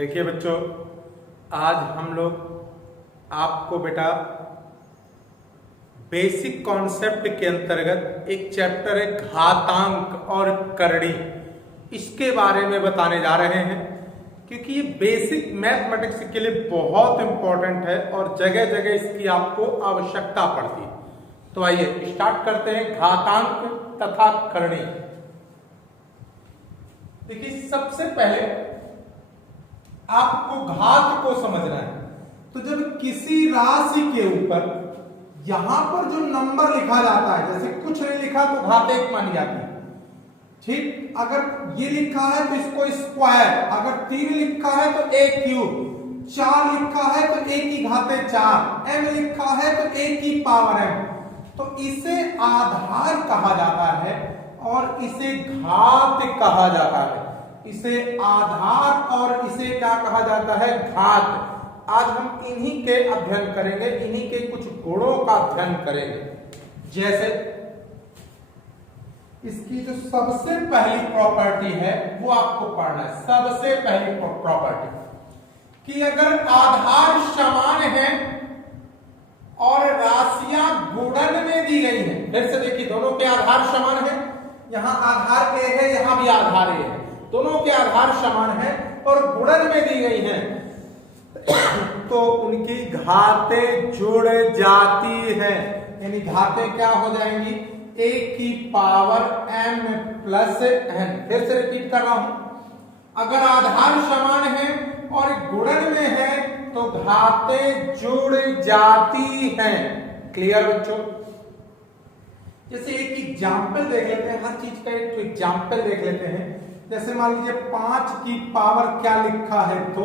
देखिए बच्चों, आज हम लोग आपको बेटा बेसिक कॉन्सेप्ट के अंतर्गत एक चैप्टर है घातांक और करणी, इसके बारे में बताने जा रहे हैं क्योंकि ये बेसिक मैथमेटिक्स के लिए बहुत इंपॉर्टेंट है और जगह जगह इसकी आपको आवश्यकता पड़ती है। तो आइए स्टार्ट करते हैं घातांक तथा करणी। देखिए, सबसे पहले आपको घात को समझना है। तो जब किसी राशि के ऊपर यहां पर जो नंबर लिखा जाता है, जैसे कुछ नहीं लिखा तो घात एक मानी जाती है, ठीक। अगर ये लिखा है तो इसको स्क्वायर, अगर 3 लिखा है तो a क्यूब, 4 लिखा है तो a की घाते 4, m लिखा है तो a की पावर m, तो इसे आधार कहा जाता है और इसे घात कहा जाता है। इसे आधार और इसे क्या कहा जाता है? घात। आज हम इन्हीं के अध्ययन करेंगे, इन्हीं के कुछ गुणों का अध्ययन करेंगे। जैसे इसकी जो सबसे पहली प्रॉपर्टी है वो आपको पढ़ना है। सबसे पहली प्रॉपर्टी कि अगर आधार समान है और राशियां गुणन में दी गई हैं, फिर से देखिए दोनों के आधार समान है, यहां आधार ए है, यहां भी आधार ए है, दोनों के आधार समान है और गुणन में दी गई हैं, तो उनकी घातें जुड़ जाती है। यानी घातें क्या हो जाएंगी? a की पावर m प्लस n। फिर से रिपीट कर रहा हूं, अगर आधार समान है और गुणन में है तो घातें जुड़ जाती हैं। क्लियर बच्चों? जैसे एक एग्जाम्पल देख लेते हैं, हर चीज का एक एग्जाम्पल देख लेते हैं। जैसे मान लीजिए 5 की पावर क्या लिखा है, तो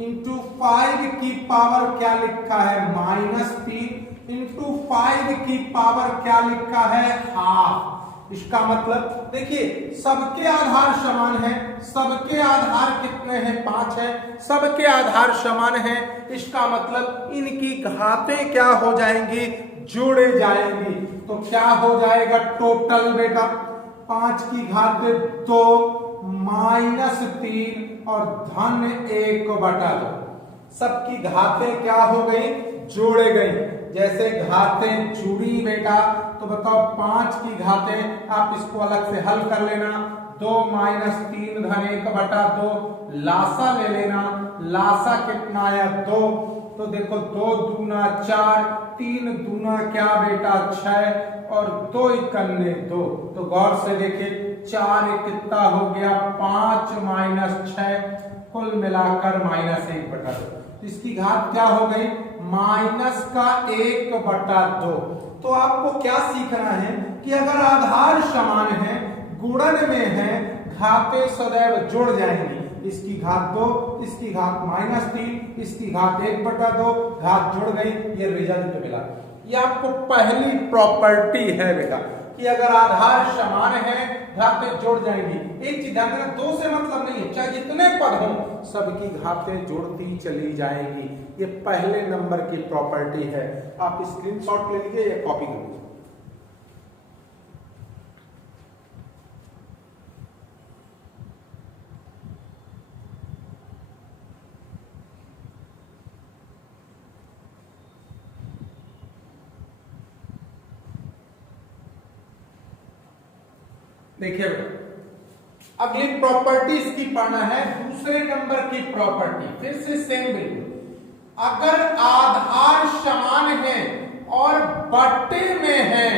इंटू 5 की पावर क्या लिखा है? -3 इंटू 5 की पावर क्या लिखा है? हाफ। इसका मतलब देखिए, सबके आधार समान है, सबके आधार कितने हैं? 5 है, सबके आधार समान है। इसका मतलब इनकी घातें क्या हो जाएंगी? जुड़ जाएंगी। तो क्या हो जाएगा टोटल बेटा? 5 की घात 2 -3 और धन 1/2। सबकी घातें क्या हो गई? जुड़ गई। जैसे घातें जुड़ी बेटा, तो बताओ 5 की घातें, आप इसको अलग से हल कर लेना। 2 - 3 धन 1/2, लासा ले लेना। लासा कितना आया? 2। तो देखो 2 दूना 4, 3 दूना क्या बेटा? 6 और 2 इकन्ने 2। तो गौर से देखिए 4 कितना हो गया? 5 - 6, कुल मिलाकर -1/2। इसकी घात क्या हो गई? -1/2। तो आपको क्या सीखना है कि अगर आधार समान है, गुणन में है, घातें सदैव जुड़ जाएंगी। इसकी घात 2, इसकी घात -3, इसकी घात 1/2, घात जुड़ गई, ये रिजल्ट मिला। ये आपको पहली प्रॉपर्टी है बेटा कि अगर आधार समान है, घातें जुड़ जाएंगी। एक चीज ध्यान देना, 2 से मतलब नहीं है, चाहे जितने पद हों सबकी घातें जुड़ती चली जाएंगी। ये पहले नंबर की प्रॉपर्टी है। आप स्क्रीनशॉट ले लीजिए या कॉपी कर लीजिए। देखिए अगली प्रॉपर्टी इसकी पढ़ना है, दूसरे नंबर की प्रॉपर्टी। फिर से सेम बिल्कुल, अगर आधार समान है और बट्टे में है,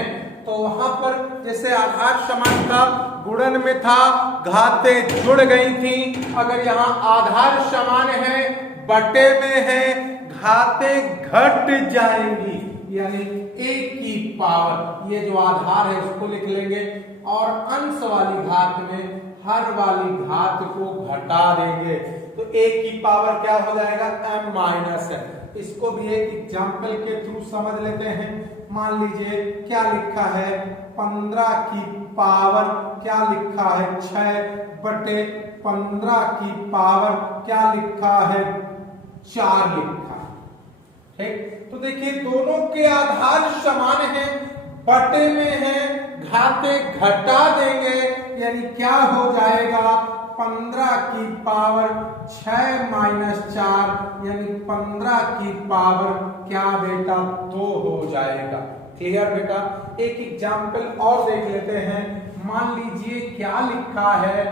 तो वहां पर जैसे आधार समान था, गुणन में था, घातें जुड़ गई थी। अगर यहां आधार समान है, बट्टे में है, घातें घट जाएंगी। यानी a की पावर, ये जो आधार है उसको लिख लेंगे और अंश वाली घात में हर वाली घात को घटा देंगे। तो a की पावर क्या हो जाएगा? m-n। इसको भी एक एग्जाम्पल के थ्रू समझ लेते हैं। मान लीजिए क्या लिखा है? 15 की पावर क्या लिखा है? 6/15 की पावर क्या लिखा है? 4 लिखा है। ठीक। तो देखिए दोनों के आधार समान हैं, बटे में है, घातें घटा देंगे यानी क्या हो जाएगा 15 की पावर 6 माइनस 4 यानी 15 की पावर क्या बेटा 2 हो जाएगा। क्लियर बेटा। एक एग्जाम्पल और देख लेते हैं। मान लीजिए क्या लिखा है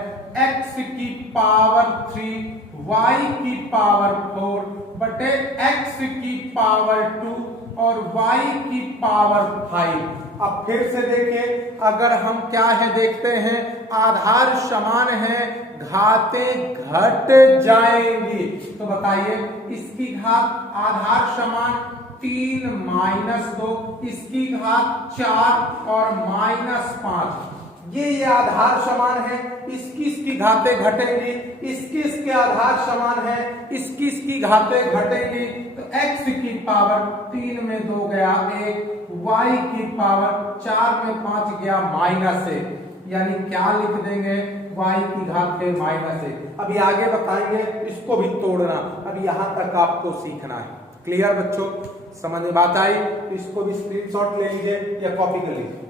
x की पावर 3 y की पावर 4 बटे x की पावर 2 और y की पावर 5। अब फिर से देखिए, अगर हम क्या है देखते हैं, आधार समान है, घातें घट जाएंगी। तो बताइए इसकी घात आधार समान 3 माइनस 2, इसकी घात 4 और माइनस 5। ये आधार समान है, इसकी घातें घटेंगी, इसके आधार समान है, इसकी घातें घटेंगी। तो x की पावर 3 में 2 गया 1, y की पावर 4 में 5 गया माइनस 1, यानी क्या लिख देंगे y की घात पे माइनस 1। अभी आगे बताएंगे इसको भी तोड़ना, अभी यहां तक आपको सीखना है। क्लियर बच्चों, समझ में बात आई? इसको भी स्क्रीनशॉट ले लीजिए या कॉपी कर लीजिए।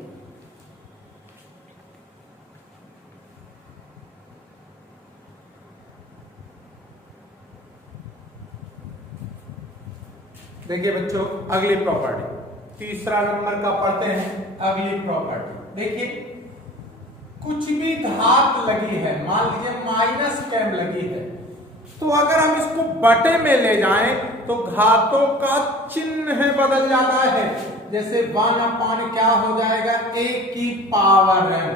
देखिए बच्चों, अगली प्रॉपर्टी तीसरा नंबर का पढ़ते हैं। अगली प्रॉपर्टी देखिए, कुछ भी घात लगी है, मान लीजिए माइनस 10 लगी है, तो अगर हम इसको बटे में ले जाएं तो घातों का चिन्ह बदल जाता है। जैसे 1 क्या हो जाएगा a की पावर m।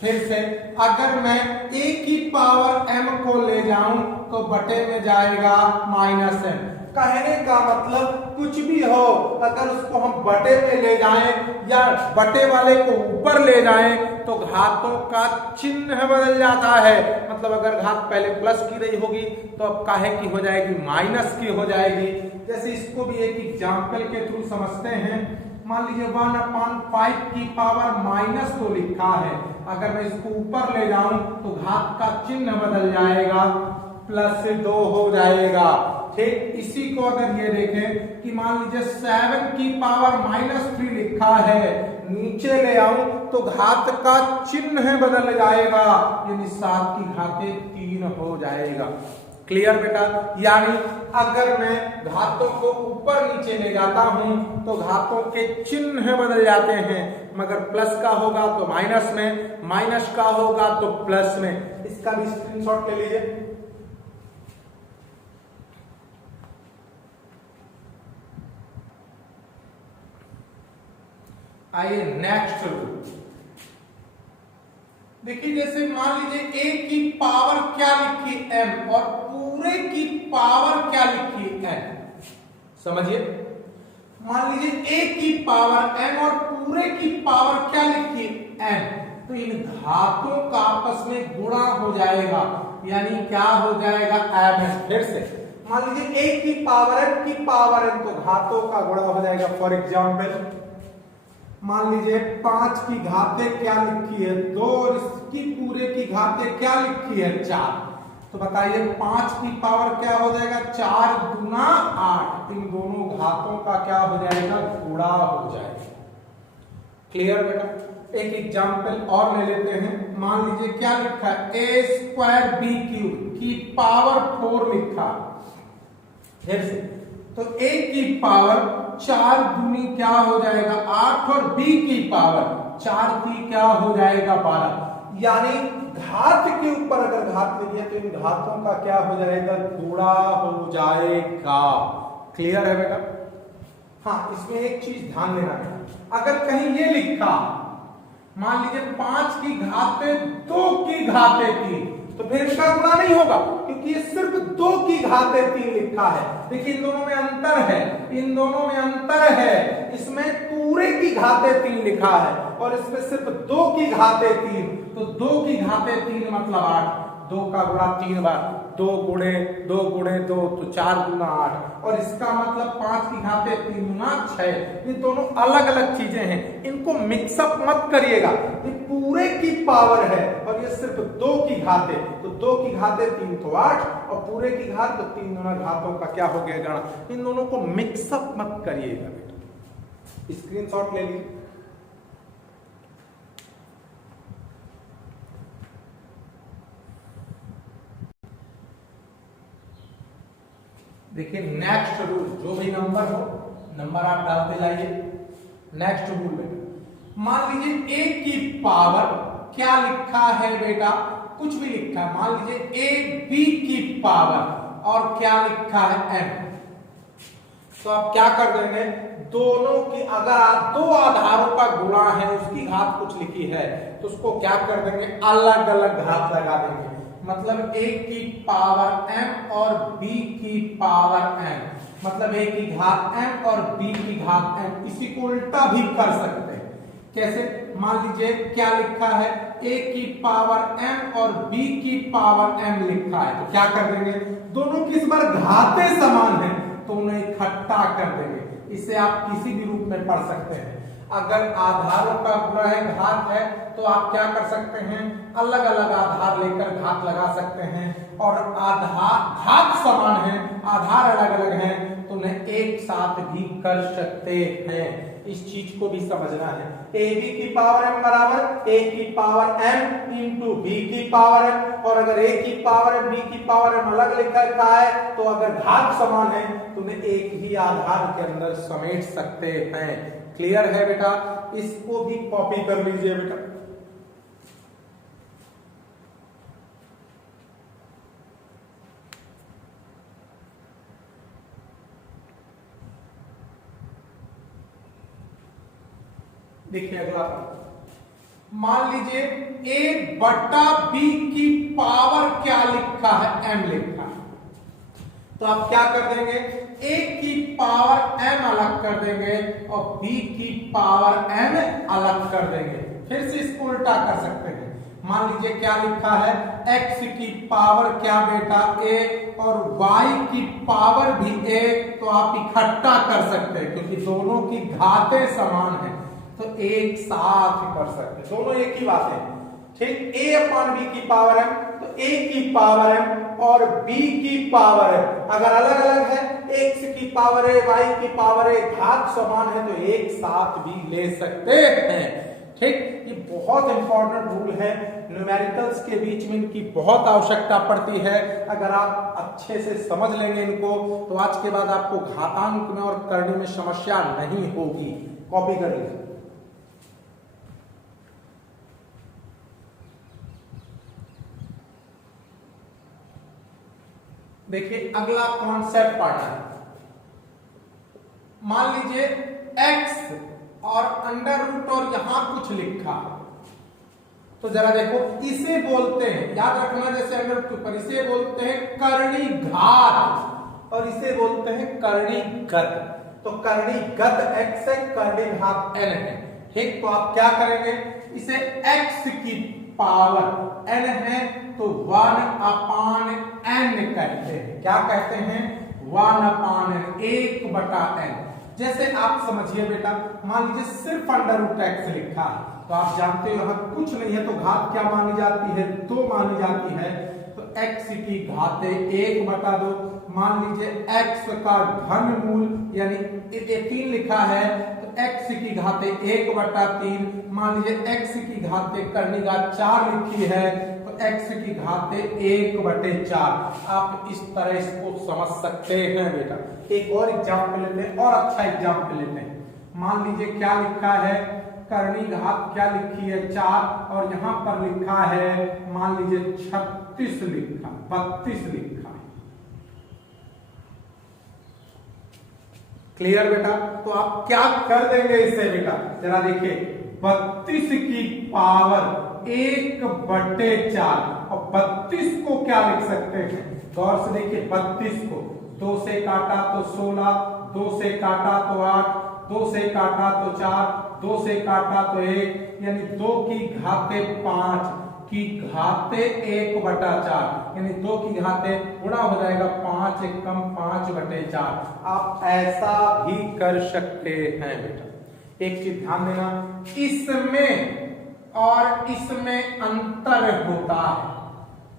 फिर से अगर मैं a की पावर m को ले जाऊं तो बटे में जाएगा माइनस m। कहने का मतलब कुछ भी हो, अगर उसको हम बटे में ले जाएं या बटे वाले को ऊपर ले जाएं तो घातों का चिन्ह बदल जाता है। मतलब अगर घात पहले प्लस की रही होगी तो अब काहे की हो जाएगी, माइनस की हो जाएगी। जैसे इसको भी एक एग्जाम्पल के थ्रू समझते हैं। मान लीजिए 1/5 की पावर माइनस 2 लिखा है, अगर मैं इसको ऊपर ले जाऊं तो घात का चिन्ह बदल जाएगा, प्लस 2 हो जाएगा। ठीक इसी को अगर ये देखें कि मान लीजिए 7 की पावर -3 लिखा है, नीचे ले आऊं तो घात का चिन्ह बदल जाएगा, यानी 7 की घातें 3 हो जाएगा। क्लियर बेटा। यानी अगर मैं घातों को ऊपर नीचे ले जाता हूं तो घातों के चिन्ह बदल जाते हैं, मगर प्लस का होगा तो माइनस में, माइनस का होगा तो प्लस में। इसका भी स्क्रीनशॉट ले लीजिए। आइए नेक्स्ट रूल देखिए। जैसे मान लीजिए a की पावर क्या लिखी m और पूरे की पावर क्या लिखी n। समझिए, मान लीजिए a की पावर m और पूरे की पावर क्या लिखी n, तो इन घातों का आपस में गुणा हो जाएगा, यानी क्या हो जाएगा m। फिर से मान लीजिए a की पावर m की पावर n, तो घातों का गुणा हो जाएगा। फॉर एग्जाम्पल मान लीजिए 5 की घातें क्या लिखी है 2 और इसकी पूरे की घातें क्या लिखी है 4। तो बताइए 5 की पावर क्या हो जाएगा 4 गुना 8, इन दोनों घातों का क्या हो जाएगा, गुणा हो जाएगा। क्लियर बेटा। एक एग्जाम्पल और ले लेते हैं। मान लीजिए क्या लिखा है a² b³ की पावर 4 लिखा। फिर से तो a की पावर 4 दूनी क्या हो जाएगा 8 और b की पावर 4 की क्या हो जाएगा 12, यानी घात के ऊपर अगर घात लिखी है तो इन घातों का क्या हो जाएगा, गुणा हो जाएगा। क्लियर है बेटा। हाँ, इसमें एक चीज ध्यान देना है, अगर कहीं ये लिखा मान लीजिए 5 की घातें 2 की घातें 3, तो फिर इसका गुणा नहीं होगा, क्योंकि ये सिर्फ 2 की घातें 3 लिखा है। देखिए इन दोनों में अंतर है, इन दोनों में अंतर है। इसमें पूरे की घातें 3 लिखा है और इसमें सिर्फ 2 की घातें 3, तो 2 की घातें 3 मतलब 8, 2 का गुणा 3 बार, 2 गुणे 2 तो 4 गुना 8, और इसका मतलब 5 की घातें 3 गुना 6। ये दोनों अलग अलग चीजें हैं, इनको मिक्सअप मत करिएगा। ये पूरे की पावर है और ये सिर्फ 2 की घातें, तो 2 की घातें 3 तो 8 और पूरे की घात तो 3 गुना घातों का क्या हो गया गणा। इन दोनों को मिक्सअप मत करिएगा बेटा। स्क्रीनशॉट ले लीजिए। देखिए नेक्स्ट रूल, जो भी नंबर हो नंबर आप डालते जाइए। नेक्स्ट रूल बेटा, मान लीजिए a की पावर क्या लिखा है बेटा, कुछ भी लिखा है, मान लीजिए a b की पावर और क्या लिखा है m। तो आप क्या कर देंगे, दोनों की अगर आप दो आधारों का गुणा है उसकी घात कुछ लिखी है तो उसको क्या कर देंगे, अलग अलग घात लगा देंगे। मतलब a की पावर m और b की पावर m, मतलब a की घात m और b की घात m। इसी को उल्टा भी कर सकते हैं। कैसे, मान लीजिए क्या लिखा है, a की पावर m और b की पावर m लिखा है, तो क्या कर देंगे, दोनों की इस बार घातें समान है तो उन्हें इकट्ठा कर देंगे। इसे आप किसी भी रूप में पढ़ सकते हैं। अगर आधारों का गुणा है, घात है, तो आप क्या कर सकते हैं, अलग अलग आधार लेकर घात लगा सकते हैं। और आधार घात समान है, आधार अलग अलग हैं, तो उन्हें एक साथ भी कर सकते हैं। इस चीज को भी समझना है। ए बी की पावर m बराबर a की पावर m इंटू b की पावर m, और अगर a की पावर m b की पावर m अलग लिखा है तो अगर घात समान है तो उन्हें एक ही आधार के अंदर समेट सकते हैं। क्लियर है बेटा, इसको भी कॉपी कर लीजिए बेटा। देखिए अगला, मान लीजिए a बटा b की पावर क्या लिखा है, m लिखा है, तो आप क्या कर देंगे, a की पावर m अलग कर देंगे और b की पावर m अलग कर देंगे। फिर से इसको उल्टा कर सकते हैं। मान लीजिए क्या लिखा है, x की पावर क्या बेटा a और y की पावर भी a, तो आप इकट्ठा कर सकते हैं क्योंकि दोनों की घातें समान है तो एक साथ कर सकते हैं, दोनों एक ही बात है। ठीक, a अपॉन b की पावर m, तो a की पावर m और b की पावर m अगर अलग अलग है, x की पावर है, y की पावर है, घात समान है तो एक साथ भी ले सकते हैं। ठीक, ये बहुत इंपॉर्टेंट रूल है। न्यूमेरिकल्स के बीच में इनकी बहुत आवश्यकता पड़ती है। अगर आप अच्छे से समझ लेंगे इनको तो आज के बाद आपको घातांक में और करने में समस्या नहीं होगी। कॉपी कर लीजिए। देखिए अगला कॉन्सेप्ट पढ़ना है। मान लीजिए x और अंडर रूट और यहां कुछ लिखा, तो जरा देखो, इसे बोलते हैं, याद रखना, जैसे अंडर रूट के ऊपर इसे बोलते हैं करणी घात और इसे बोलते हैं करणी गत। तो करणी गत x है, करणी घात n है। ठीक, तो आप क्या करेंगे, इसे x की पावर n है तो 1 अपान n कहते हैं। क्या कहते हैं, 1 अपान n, 1 बटा n। जैसे आप समझिए बेटा, मान लीजिए सिर्फ अंडर रूट x लिखा है, तो आप जानते हो यहां कुछ नहीं है तो घात क्या मानी जाती है, 2 मानी जाती है। तो x की घाते 1 बटा 2। मान लीजिए x का घन मूल यानी 3 लिखा है तो x की घाते 1 बटा 3। मान लीजिए x की घाते करनी घात 4 लिखी है तो x की घाते 1 बटे 4। आप इस तरह इसको समझ सकते हैं बेटा। एक और एग्जाम्पल लेते हैं, और अच्छा एग्जाम्पल लेते हैं। मान लीजिए क्या लिखा है, करनी घात क्या लिखी है 4 और यहां पर लिखा है मान लीजिए 36 लिखा, 32 लिखा। क्लियर बेटा, तो आप क्या कर देंगे इसे बेटा, जरा देखिए, 32 की पावर 1 बटे 4 और 32 को क्या लिख सकते हैं, गौर से देखिए, 32 को 2 से काटा तो 16, 2 से काटा तो 8, 2 से काटा तो 4, 2 से काटा तो 1, यानी 2 की घाते 5 की घाते 1 बटा 4, यानी 2 की घाते गुणा हो जाएगा 5 एकम 5 बटे 4। आप ऐसा भी कर सकते हैं बेटा। एक चीज ध्यान देना, इसमें और इसमें अंतर होता है।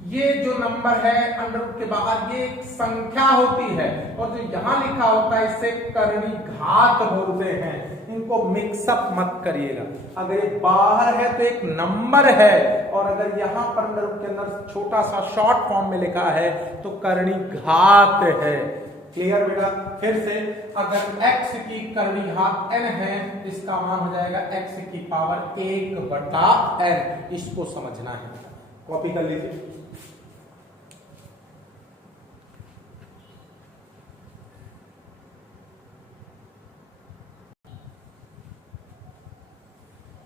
ये जो नंबर है अंडर रूट के बाहर, ये एक संख्या होती है और जो यहां लिखा होता है इसे करनी घात बोलते हैं। इनको मिक्सअप मत करिएगा। अगर ये बाहर है तो एक नंबर है और अगर यहां पर अंडर रूट के अंदर छोटा सा शॉर्ट फॉर्म में लिखा है तो करनी घात है। क्लियर बेटा? फिर से अगर x की करड़ी घात n है, इसका मान हो जाएगा x की पावर 1/n। इसको समझना है, कॉपी कर लीजिए।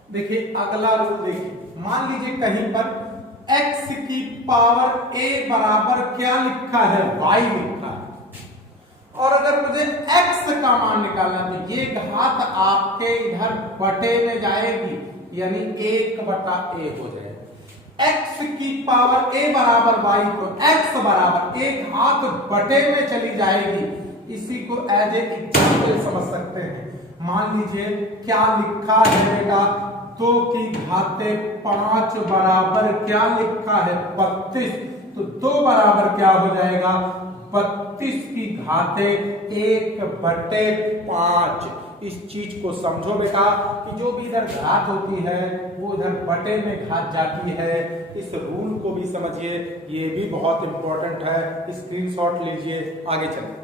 देखिए अगला रूल देखिए, मान लीजिए कहीं पर x की पावर a बराबर क्या लिखा है, y लिखा है, और अगर मुझे x का मान निकालना तो ये घात आपके इधर बटे में जाएगी, यानी 1/a हो जाएगा। x की पावर a बराबर y तो x बराबर a घात बटे में चली जाएगी। इसी को एज ए एग्जाम्पल समझ सकते हैं। मान लीजिए क्या लिखा है बेटा, 2 की घाते 5 बराबर क्या लिखा है, 32। तो 2 बराबर क्या हो जाएगा, 32 की घाते 1/5। इस चीज को समझो बेटा कि जो भी इधर घात होती है वो इधर बटे में घात जाती है। इस रूल को भी समझिए, ये भी बहुत इंपॉर्टेंट है, स्क्रीनशॉट लीजिए। आगे चलें।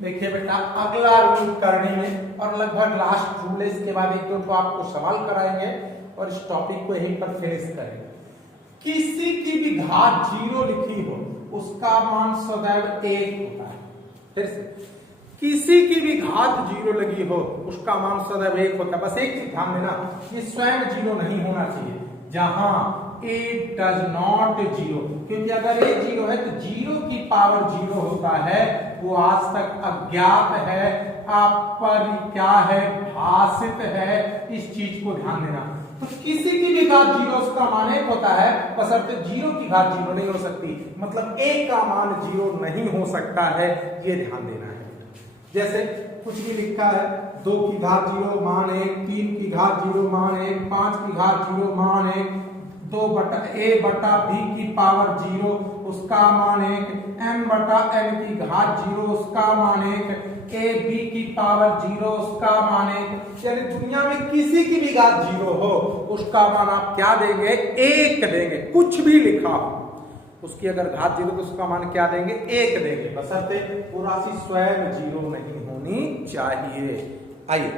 देखिए बेटा अगला रूल करने में, और लगभग लास्ट रूल है, इसके बाद एक दो तो आपको सवाल कराएंगे और इस टॉपिक को यहीं पर फिनिश करेंगे। किसी की भी घात 0 लिखी हो उसका मान सदैव 1 होता है। फिर से, किसी की भी घात 0 लगी हो उसका मान सदैव 1 होता है। बस एक चीज ध्यान देना, ये स्वयं 0 नहीं होना चाहिए, जहां a does not 0, क्योंकि अगर a 0 है तो 0 की पावर 0 होता है, वो आज तक अज्ञात है, आप पर क्या है, भाषित है। इस चीज को ध्यान देना। तो किसी की भी घात 0 उसका मान 1 होता है, बशर्ते 0 की घात 0 नहीं हो सकती, मतलब a का मान 0 नहीं हो सकता है, ये ध्यान देना है। जैसे कुछ भी लिखा है, 2 की घात 0 मान 1, 3 की घात 0 मान 1, 5 की घात 0 मान 1, 2/a/b की पावर 0 उसका मान 1, m/n की घात 0 उसका मान 1, ab की पावर 0 उसका मान 1। यानी दुनिया में किसी की भी घात 0 हो उसका मान आप क्या देंगे, 1 देंगे। कुछ भी लिखा हो उसकी अगर घात 0 तो उसका मान क्या देंगे, 1 देंगे, बशर्ते वो राशि स्वयं 0 नहीं होनी चाहिए। आइए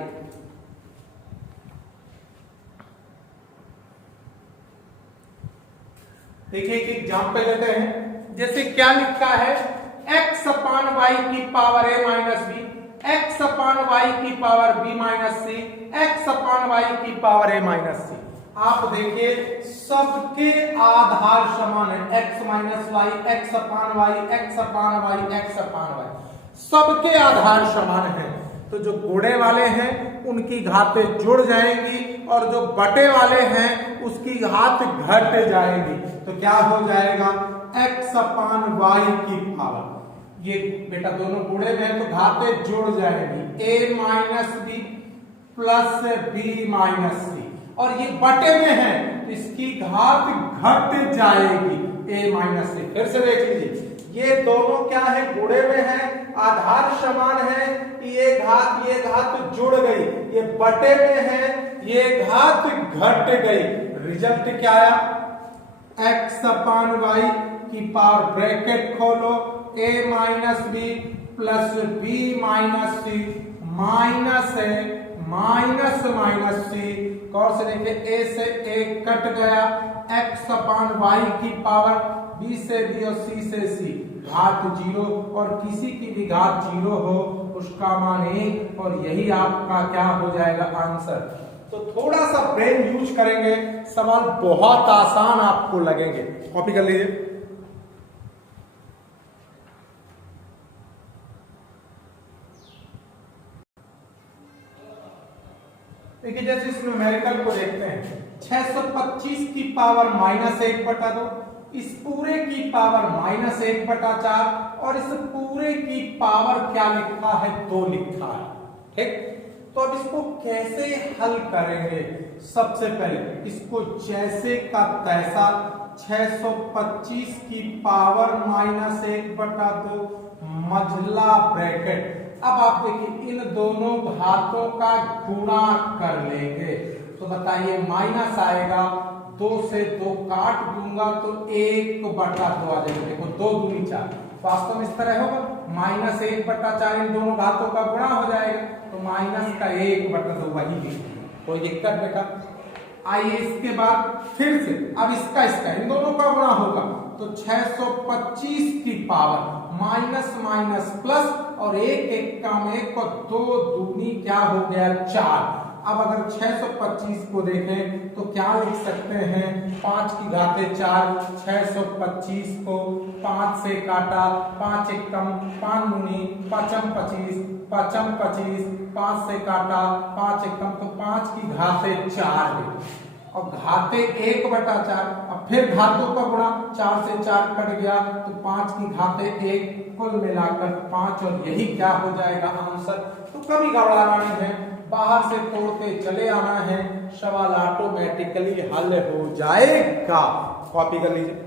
देखिए एक एग्जाम्पल लेते हैं। जैसे क्या लिखा है, x/y की power a minus B, x/y की पावर b माइनस सी, x/y की पावर a माइनस सी। आप देखिए सबके आधार समान है, x minus Y, x/y, x/y, x/y, सबके आधार समान है। तो जो गुणे वाले हैं उनकी घातें जुड़ जाएंगी और जो बटे वाले हैं उसकी घात घट जाएगी। तो क्या हो जाएगा, x/y की पावर, ये बेटा दोनों गुणे में है तो घातें जुड़ जाएंगी, a minus B plus b minus c, और ये बटे में है तो इसकी घात घट जाएगी, a माइनस सी। फिर से देख लीजिए, ये दोनों क्या है, गुणे में है, आधार समान है, ये घात जुड़ गई, ये बटे में है, ये घात घट गई। रिजल्ट क्या आया, x/y की पावर ब्रैकेट खोलो, a minus B plus b minus C, minus है माइनस माइनस सी, कौन से देखिए a से a कट गया, x/y की पावर b से b और c से c, घात 0, और किसी की भी घात 0 हो उसका मान 1, और यही आपका क्या हो जाएगा आंसर। तो थोड़ा सा ब्रेन यूज करेंगे, सवाल बहुत आसान आपको लगेंगे। कॉपी कर लीजिए। देखिए जैसे इस न्यूमेरिकल को देखते हैं, 625 की पावर -1/2, इस पूरे की पावर -1/4, और इस पूरे की पावर क्या लिखा है, 2 लिखा है। ठीक, तो अब इसको कैसे हल करेंगे। सबसे पहले इसको जैसे का तैसा 625 की पावर -1/2 मझला ब्रैकेट। अब आप देखिए इन दोनों घातों का गुणा कर लेंगे तो बताइए माइनस आएगा, 2 से 2 काट दूंगा तो 1/2 आ जाएगा। देखो 2 दूनी 4, वास्तव में इस तरह होगा, -1/4 इन दोनों घातों का गुणा हो जाएगा, तो माइनस का 1/2 वही लिखेंगे, कोई दिक्कत बेटा। आइए इसके बाद फिर से अब इसका इन दोनों का गुणा होगा तो 625 की पावर माइनस माइनस प्लस और 1 कम 1 को 2 दूनी क्या हो गया 4। अब अगर 625 को देखें तो क्या लिख सकते हैं, 5 की घाते 4, 625 को 5 से काटा, 5 1 कम 5 दूनी 5 25, 5 25, 5 से काटा 5 1 कम, तो 5 की घाते 4 है और घाते 1/4। अब फिर घातों का गुणा, 4 से 4 कट गया तो 5 की घाते 1, कुल मिलाकर 5 और यही क्या हो जाएगा आंसर। तो कभी घबराना नहीं है, बाहर से तोड़ते चले आना है, सवाल ऑटोमेटिकली हल हो जाएगा। कॉपी कर लीजिए।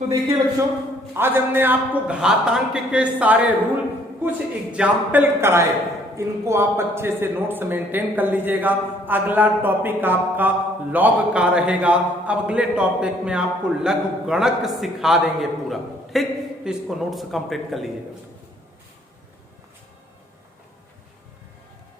तो देखिए बच्चों, आज हमने आपको घातांक के सारे रूल, कुछ एग्जाम्पल कराए, इनको आप अच्छे से नोट्स मेंटेन कर लीजिएगा। अगला टॉपिक आपका लॉग का रहेगा। अब अगले टॉपिक में आपको लघु गणक सिखा देंगे पूरा, ठीक। तो इसको नोट्स कंप्लीट कर लीजिएगा।